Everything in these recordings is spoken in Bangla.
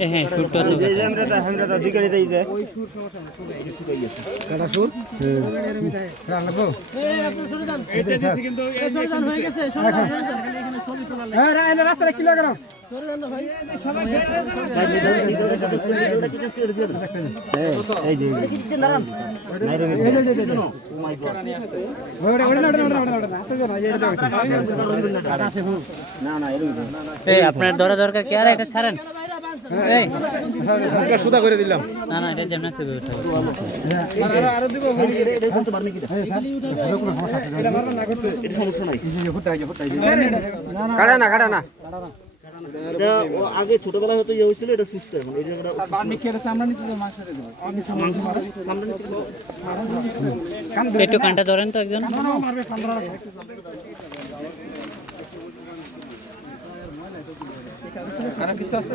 যা হ্যাঁ রাস্তাটা এই আপনার ধরা দরকার কি? আর এটা ছাড়েন। সুদা করে দিলাম। না না এটা যেমন আছে কাটে না কাটে না। এটা আগে ছোটবেলা হয়তো ইয়ে হয়েছিল এটা সুস্থ এখন। এই জায়গাটা একটু কানটা ধরেন তো একজন।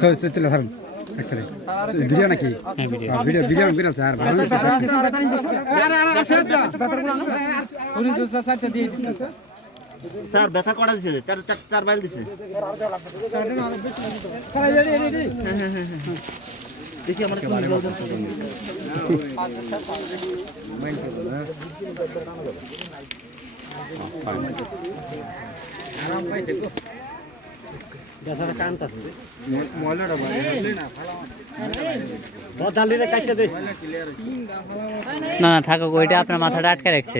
চল চল চল ধরুন একসাথে। ভিডিও নাকি? হ্যাঁ video. Video video video sir ভালো স্যার। ব্যথা করা দিছে? চার চার চার বাইল দিছে। দেখি আমার কি জল দিচ্ছে। না না থাকুক ওইটা আপনার মাথাটা আটকে রাখছে।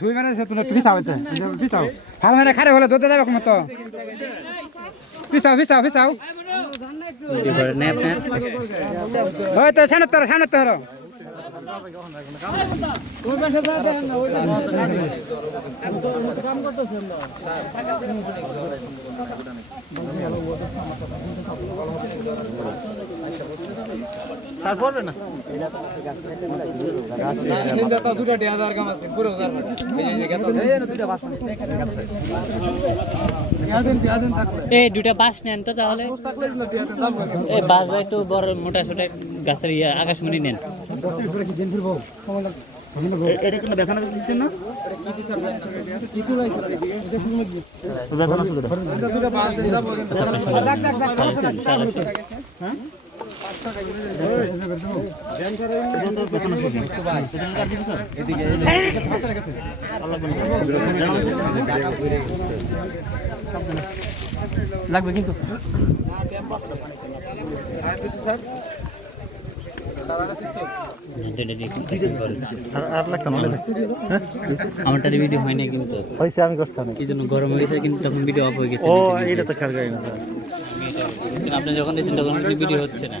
শুই মানে তুমি পিছাও পিছাও হাল মানে খারে হলে দুধ দেবে কমতো পিছাও পিছাও পিছাও ওই তো সামনে তোর সামনে তোর দুটা দেড় আছে পুরো হাজার এই দুটা বাঁশ নেন তো তাহলে। এই বাঁশ বা একটু বড় মোটা সোটা গাছের ইয়ে আকাশমণি নেন। এটা কোনো ব্যথা না দিচ্ছেন না? ব্যথা না শুধু লাগবে কিন্তু দুটা দিয়ে একটু cutting করেন। আমারটা ভিডিও হয় না কিন্তু। হয়েছে আমি করতাম এই জন্য গরম হয়েছে কিন্তু তখন ভিডিও অফ হয়ে গেছে ও। এটা তো করি না। আপনি যখন দিয়েছেন তখন ভিডিও হচ্ছে না।